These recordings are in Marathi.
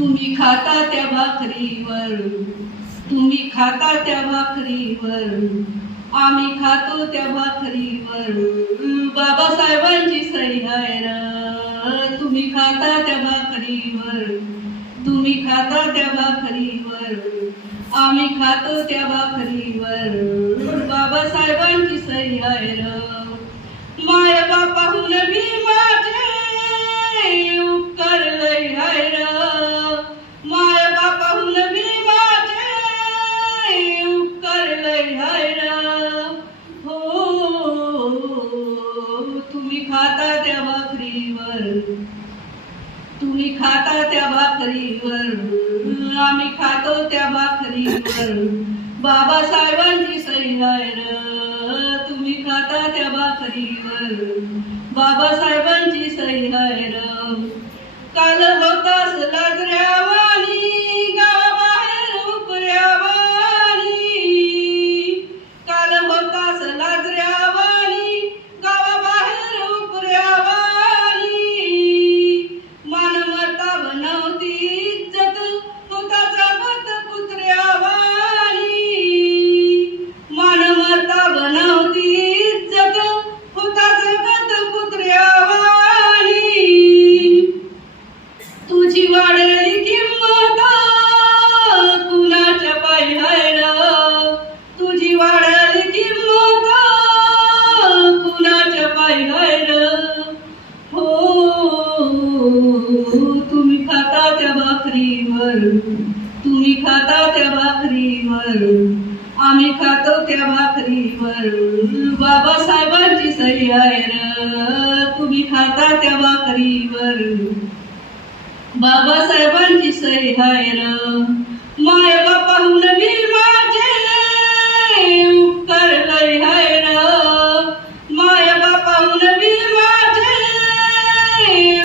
तुम्ही खाता त्या भाकरीवर, तुम्ही खाता त्या भाकरीवर, आम्ही खातो त्या भाकरीवर, बाबासाहेबांची सही आहे र. तुम्ही खाता त्या भाकरीवर, तुम्ही खाता त्या भाकरीवर, आम्ही खातो त्या भाकरीवर, बाबासाहेबांची सही आहे र. माय बापाहून बी माझे उपकार लय आहे र. माय बापाहून बी माझे उपकार लय आहे र. हो तुम्ही खाता त्या भाकरीवर, तुम्ही खाता त्या भाकरीवर, आम्ही खातो त्या भाकरीवर, बाबासाहेबांची सही आहे र. तुम्ही खाता त्या भाकरीवर, बाबासाहेबांची सही आहे र. काल होतास लाजऱ्यावानी, गावाबाहेर उपऱ्यावानी. काल होतास लाजऱ्यावानी, गावाबाहेर उपऱ्यावानी. मानमता बनवती इज्जत, होता जगत कुत्र्यावानी. मानमता बनवती इज्जत, होता जगत कुत्र्यावानी. तुझी वाढली किंमत कुणाच्या पायी आहे र. तुझी वाढली किंमत कुणाच्या पायी आहे र. हो तुम्ही खाता त्या भाकरीवर, तुम्ही खाता त्या भाकरीवर, आम्ही खातो त्या भाकरीवर, बाबासाहेबांची सही आहे र. तुम्ही खाता त्या भाकरीवर, बाबासाहेबांची सही आहे र. माय बापाहून बी माझे उपकार लय आहे र. माय बापाहून बी माझे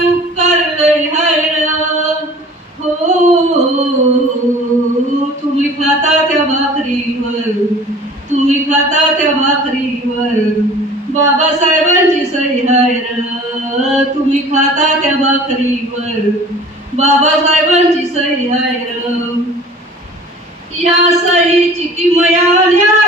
उपकार लय आहे र. हो तुम्ही खाता त्या भाकरीवर, तुम्ही खाता त्या भाकरीवर, बाबासाहेबांची सही आहे र. तुम्ही खाता त्या भाकरीवर, बाबासाहेबांची सही आहे र. या सहीची किमया